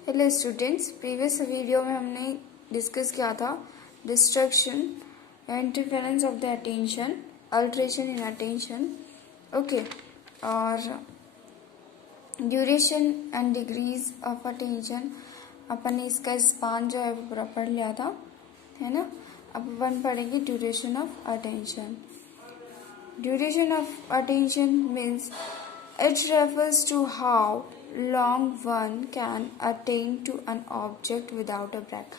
Hello students, previous video में हमने discuss किया था distraction, interference of the attention, alteration in attention. Okay, और duration and degrees of attention अपन ने इसका स्पान जो है वो पूरा पढ़ लिया था, है ना। अब अपन पढ़ेंगे duration of attention. Duration of attention means it refers to how long one can attain to an object without a break.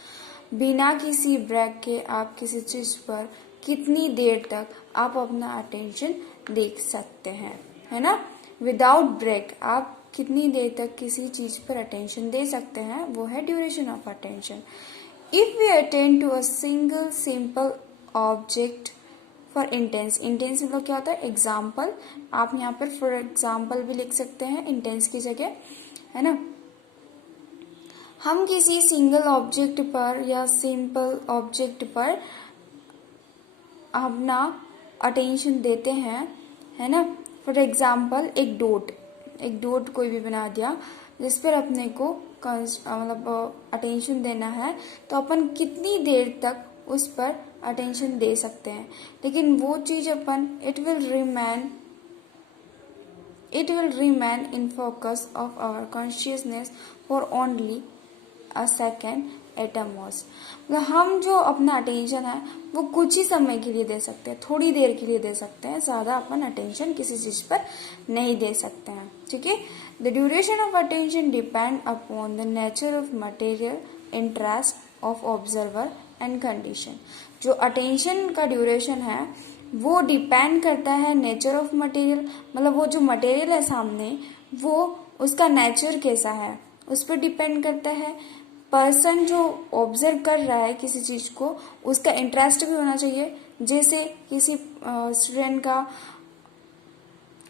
बिना किसी ब्रेक के आप किसी चीज पर कितनी देर तक आप अपना अटेंशन देख सकते हैं, है ना। विदाउट ब्रेक आप कितनी देर तक किसी चीज पर अटेंशन दे सकते हैं, वो है duration of attention. If we attend to a single simple object for intense, intense मतलब क्या होता है, एग्जाम्पल। आप यहाँ पर फॉर एग्जाम्पल भी लिख सकते हैं इंटेंस की जगह, है ना। हम किसी सिंगल ऑब्जेक्ट पर या सिंपल ऑब्जेक्ट पर अपना अटेंशन देते हैं, है ना। फॉर एग्जाम्पल एक डॉट कोई भी बना दिया जिस पर अपने को मतलब अटेंशन देना है, तो अपन कितनी देर तक उस पर अटेंशन दे सकते हैं। लेकिन वो चीज अपन it will remain in focus of our consciousness for only a second at a most. मतलब हम जो अपना अटेंशन है वो कुछ ही समय के लिए दे सकते हैं, थोड़ी देर के लिए दे सकते हैं, ज्यादा अपन अटेंशन किसी चीज पर नहीं दे सकते हैं, ठीक है। The duration of attention depend upon the nature of material interest of observer and condition. जो अटेंशन का ड्यूरेशन है वो डिपेंड करता है नेचर ऑफ मटेरियल, मतलब वो जो मटेरियल है सामने वो उसका नेचर कैसा है उस पर डिपेंड करता है। पर्सन जो ऑब्जर्व कर रहा है किसी चीज को, उसका इंटरेस्ट भी होना चाहिए। जैसे किसी स्टूडेंट का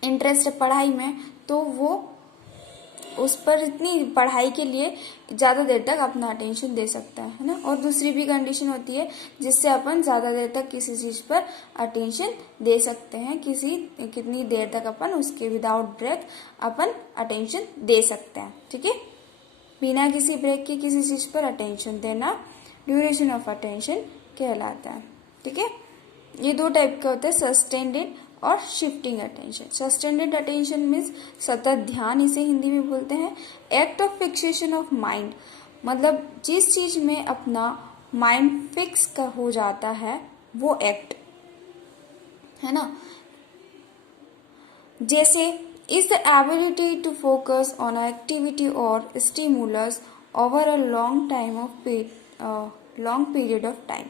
इंटरेस्ट है पढ़ाई में, तो वो उस पर इतनी पढ़ाई के लिए ज्यादा देर तक अपना अटेंशन दे सकता है ना। और दूसरी भी कंडीशन होती है जिससे अपन ज्यादा देर तक किसी चीज पर अटेंशन दे सकते हैं, कितनी देर तक अपन उसके विदाउट ब्रेक अपन अटेंशन दे सकते हैं, ठीक है। बिना किसी ब्रेक के किसी चीज पर अटेंशन देना ड्यूरेशन ऑफ अटेंशन कहलाता है, ठीक है। ये दो टाइप के होते हैं, सस्टेंडेड और shifting attention. Sustained attention means सतत ध्यान, इसे हिंदी में बोलते हैं। Act of fixation of mind, मतलब जिस चीज में अपना माइंड फिक्स का हो जाता है वो एक्ट, है ना। जैसे is the ability to focus on an activity or stimulus over a long period of time।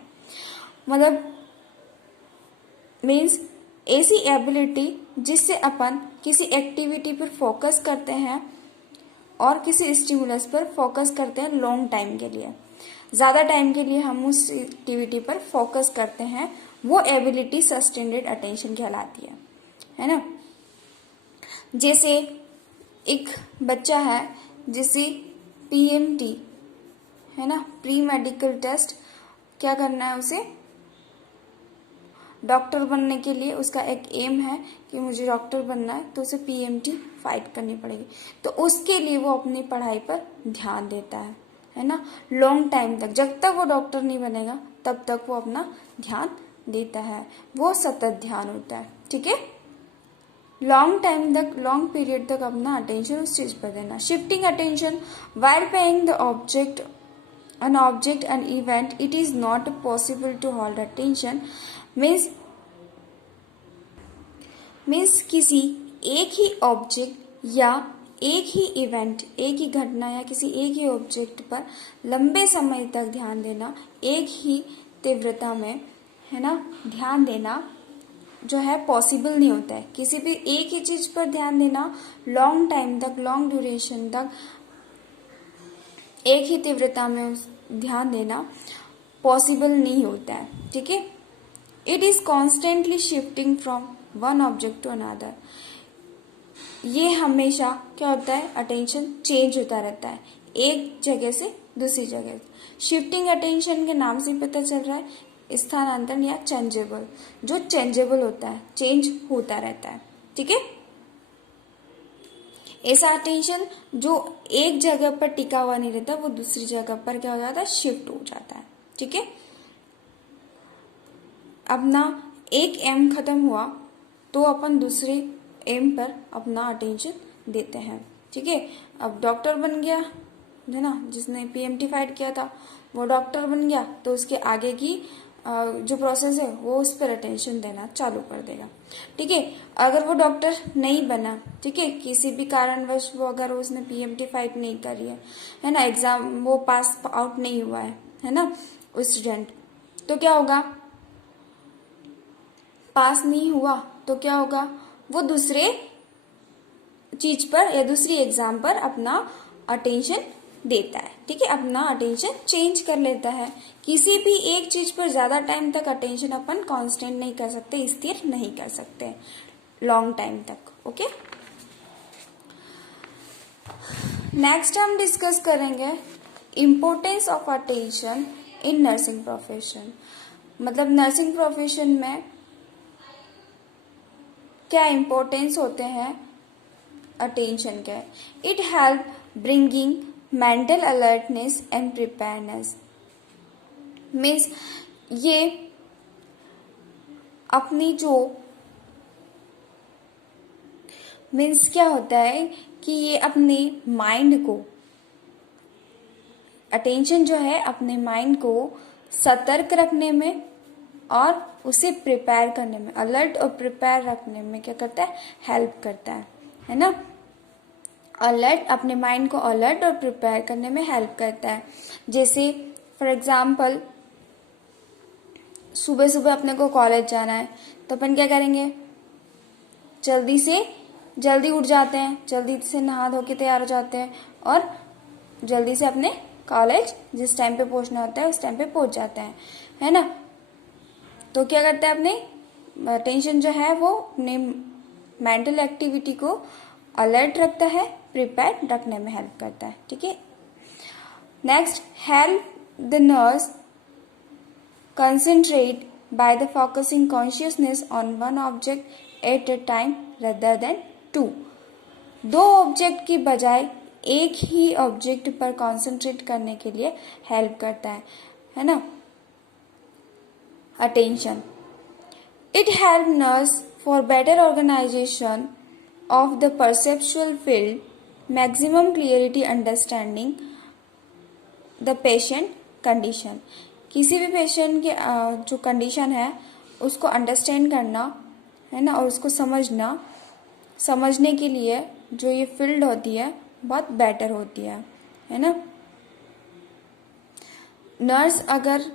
मतलब मीन्स ऐसी एबिलिटी जिससे अपन किसी एक्टिविटी पर फोकस करते हैं और किसी स्टिमुलस पर फोकस करते हैं लॉन्ग टाइम के लिए, ज्यादा टाइम के लिए हम उस एक्टिविटी पर फोकस करते हैं, वो एबिलिटी सस्टेंडेड अटेंशन कहलाती है ना। जैसे एक बच्चा है जिसे PMT, है ना, प्री मेडिकल टेस्ट, क्या करना है उसे, डॉक्टर बनने के लिए उसका एक एम है कि मुझे डॉक्टर बनना है, तो उसे PMT फाइट करनी पड़ेगी। तो उसके लिए वो अपनी पढ़ाई पर ध्यान देता है ना, लॉन्ग टाइम तक, जब तक वो डॉक्टर नहीं बनेगा तब तक वो अपना ध्यान देता है, वो सतत ध्यान होता है, ठीक है। लॉन्ग टाइम तक, लॉन्ग पीरियड तक अपना अटेंशन उस चीज पर देना। Shifting attention, while paying the object an event it is not possible to hold attention, means किसी एक ही ऑब्जेक्ट या एक ही इवेंट, एक ही घटना या किसी एक ही ऑब्जेक्ट पर लंबे समय तक ध्यान देना, एक ही तीव्रता में, है ना, ध्यान देना जो है पॉसिबल नहीं होता है। किसी भी एक ही चीज पर ध्यान देना लॉन्ग टाइम तक, लॉन्ग ड्यूरेशन तक एक ही तीव्रता में ध्यान देना पॉसिबल नहीं होता है, ठीक है। It is constantly shifting from one object to another. ये हमेशा क्या होता है, अटेंशन चेंज होता रहता है एक जगह से दूसरी जगह। शिफ्टिंग अटेंशन के नाम से पता चल रहा है स्थानांतरण या चेंजेबल, जो चेंजेबल होता है, चेंज होता रहता है, ठीक है। ऐसा अटेंशन जो एक जगह पर टिका हुआ नहीं रहता, वो दूसरी जगह पर क्या हो जाता है, शिफ्ट हो जाता है। ठीक है, अब ना एक एम खत्म हुआ तो अपन दूसरे एम पर अपना अटेंशन देते हैं। ठीक है, अब डॉक्टर बन गया है ना, जिसने पीएमटी फाइट किया था वो डॉक्टर बन गया, तो उसके आगे की जो प्रोसेस है वो उस पर अटेंशन देना चालू कर देगा। ठीक है, अगर वो डॉक्टर नहीं बना, ठीक है, किसी भी कारणवश वो अगर उसने पीएमटी फाइट नहीं करी है ना, एग्जाम वो पास आउट नहीं हुआ है ना उस स्टूडेंट, तो क्या होगा, पास नहीं हुआ तो क्या होगा, वो दूसरे चीज पर या दूसरी एग्जाम पर अपना अटेंशन देता है। ठीक है, अपना अटेंशन चेंज कर लेता है। किसी भी एक चीज पर ज्यादा टाइम तक अटेंशन अपन कांस्टेंट नहीं कर सकते, स्थिर नहीं कर सकते लॉन्ग टाइम तक। ओके, नेक्स्ट हम डिस्कस करेंगे importance of attention in nursing profession. मतलब नर्सिंग प्रोफेशन में क्या इम्पोर्टेंस होते हैं अटेंशन के। It help bringing mental alertness and preparedness. Means ये अपनी जो मीन्स क्या होता है कि ये अपने माइंड को, अटेंशन जो है अपने माइंड को सतर्क रखने में और उसे प्रिपेयर करने में, अलर्ट और प्रिपेयर रखने में क्या करता है, हेल्प करता है ना। अलर्ट, अपने माइंड को अलर्ट और प्रिपेयर करने में हेल्प करता है। जैसे फॉर एग्जाम्पल सुबह सुबह अपने को कॉलेज जाना है, तो अपन क्या करेंगे, जल्दी उठ जाते हैं, जल्दी से नहा धो के तैयार हो जाते हैं और जल्दी से अपने कॉलेज जिस टाइम पे पहुंचना होता है उस टाइम पे पहुंच जाते हैं, है ना। तो क्या करता है, अपने टेंशन जो है वो अपने मेंटल एक्टिविटी को अलर्ट रखता है, प्रिपेयर रखने में हेल्प करता है। ठीक है, next, help the nurse concentrate by the focusing consciousness on one object at a time rather than two. दो ऑब्जेक्ट की बजाय एक ही ऑब्जेक्ट पर कंसंट्रेट करने के लिए हेल्प करता है ना attention. It help nurse for better organisation of the perceptual field, maximum clarity understanding the patient condition। किसी भी पेशेंट के जो कंडीशन है उसको अंडरस्टैंड करना है ना, और उसको समझने के लिए जो ये फील्ड होती है बहुत बेटर होती है ना। नर्स अगर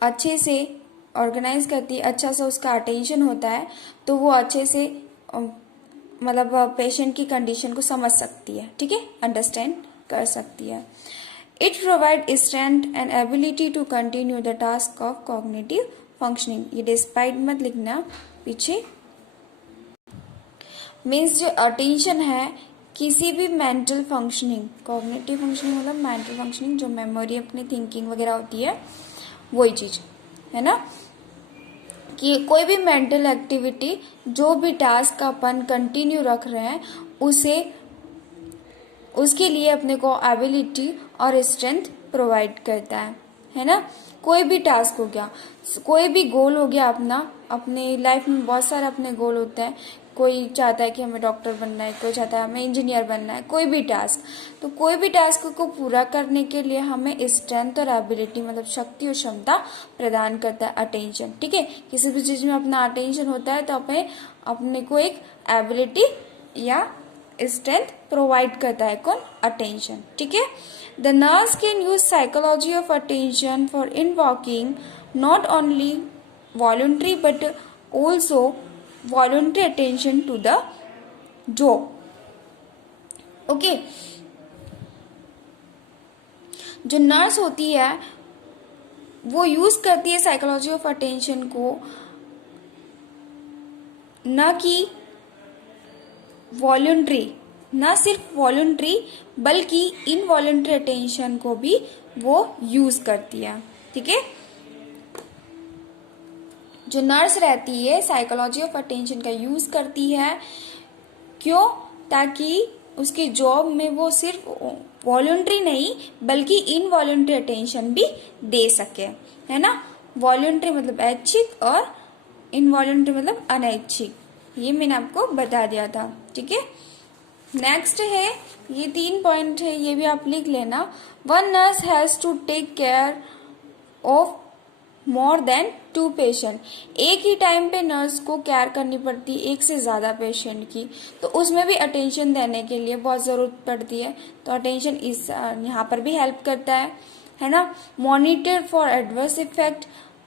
अच्छे से ऑर्गेनाइज करती है, अच्छा सा उसका अटेंशन होता है, तो वो अच्छे से मतलब पेशेंट की कंडीशन को समझ सकती है। ठीक है, अंडरस्टैंड कर सकती है। It provide strength and ability to continue the task of cognitive functioning. ये डिस्पाइट मत लिखना पीछे। मीन्स जो अटेंशन है किसी भी मेंटल फंक्शनिंग, कॉग्निटिव फंक्शनिंग मतलब मेंटल फंक्शनिंग, जो मेमोरी अपनी थिंकिंग वगैरह होती है वही चीज है ना, कि कोई भी मेंटल एक्टिविटी, जो भी टास्क अपन कंटिन्यू रख रहे हैं उसे, उसके लिए अपने को एबिलिटी और स्ट्रेंथ प्रोवाइड करता है ना। कोई भी टास्क हो गया, कोई भी गोल हो गया अपना, अपने लाइफ में बहुत सारे अपने गोल होते हैं। कोई चाहता है कि हमें डॉक्टर बनना है, कोई चाहता है हमें इंजीनियर बनना है, कोई भी टास्क। तो कोई भी टास्क को पूरा करने के लिए हमें स्ट्रेंथ और एबिलिटी मतलब शक्ति और क्षमता प्रदान करता है अटेंशन। ठीक है, किसी भी चीज में अपना अटेंशन होता है तो अपने को एक एबिलिटी या स्ट्रेंथ प्रोवाइड करता है, कौन, अटेंशन। ठीक है, the nurse can use psychology of attention for invoking not only voluntary but also voluntary attention to the job। Okay, जो नर्स होती है वो यूज करती है साइकोलॉजी ऑफ अटेंशन को, न कि वॉलंटरी, न सिर्फ वॉलंटरी बल्कि इनवॉलंटरी अटेंशन को भी वो यूज करती है। ठीक है, जो नर्स रहती है साइकोलॉजी ऑफ अटेंशन का यूज करती है, क्यों, ताकि उसकी जॉब में वो सिर्फ वॉलंटरी नहीं बल्कि इनवॉलंटरी अटेंशन भी दे सके, है ना। वॉलंटरी मतलब ऐच्छिक और इनवॉलंटरी मतलब अनैच्छिक, ये मैंने आपको बता दिया था, ठीक है। नेक्स्ट है, ये 3 पॉइंट है, ये भी आप लिख लेना। One nurse has to take care of more than 2 patient. एक ही टाइम पे नर्स को केयर करनी पड़ती है एक से ज्यादा पेशेंट की, तो उसमें भी अटेंशन देने के लिए बहुत जरूरत पड़ती है। तो अटेंशन इस यहाँ पर भी हेल्प करता है ना। मॉनिटर फॉर एडवर्स इफेक्ट,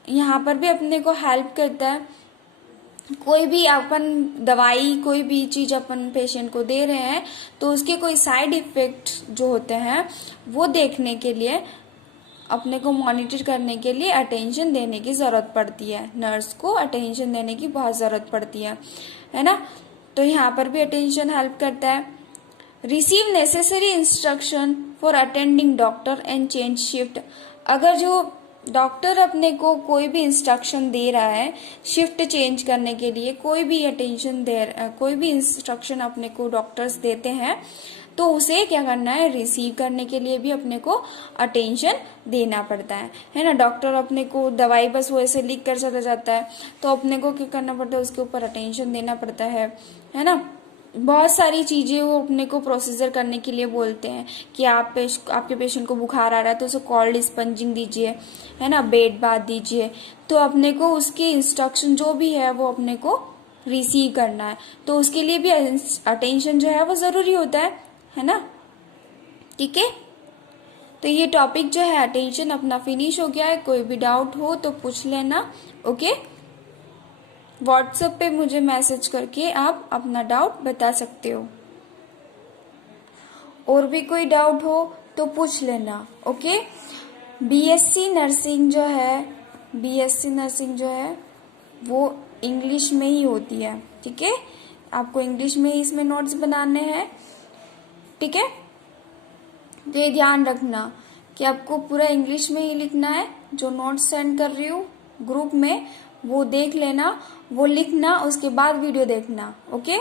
यहाँ पर भी अपने को हेल्प करता है। कोई भी अपन दवाई, कोई भी चीज अपन पेशेंट को दे रहे हैं तो उसके कोई साइड इफेक्ट जो होते हैं वो देखने के लिए, अपने को मॉनिटर करने के लिए अटेंशन देने की जरूरत पड़ती है। नर्स को अटेंशन देने की बहुत जरूरत पड़ती है ना। तो यहाँ पर भी अटेंशन हेल्प करता है। Receive necessary instruction for attending doctor and change shift, अगर जो डॉक्टर अपने को कोई भी इंस्ट्रक्शन दे रहा है शिफ्ट चेंज करने के लिए, कोई भी इंस्ट्रक्शन अपने को डॉक्टर्स देते हैं तो उसे क्या करना है, रिसीव करने के लिए भी अपने को अटेंशन देना पड़ता है ना। डॉक्टर अपने को दवाई बस वो ऐसे लिख कर चला जाता है तो अपने को क्या करना पड़ता है, उसके ऊपर अटेंशन देना पड़ता है ना। बहुत सारी चीजें वो अपने को प्रोसीजर करने के लिए बोलते हैं कि आपके पेशेंट को बुखार आ रहा है तो उसे कोल्ड स्पंजिंग दीजिए, है ना, बेड बाथ दीजिए। तो अपने को उसकी इंस्ट्रक्शन जो भी है वो अपने को रिसीव करना है, तो उसके लिए भी अटेंशन जो है वो जरूरी होता है ना, ठीक है। तो ये टॉपिक जो है अटेंशन अपना फिनिश हो गया है। कोई भी डाउट हो तो पूछ लेना, ओके। व्हाट्सएप पे मुझे मैसेज करके आप अपना डाउट बता सकते हो। और भी कोई डाउट हो तो पूछ लेना, ओके। बीएससी नर्सिंग जो है वो इंग्लिश में ही होती है, ठीक है। आपको इंग्लिश में ही इसमें नोट्स बनाने हैं, ठीक है। तो ये ध्यान रखना कि आपको पूरा इंग्लिश में ही लिखना है। जो नोट्स सेंड कर रही हूँ ग्रुप में वो देख लेना, वो लिखना, उसके बाद वीडियो देखना, ओके।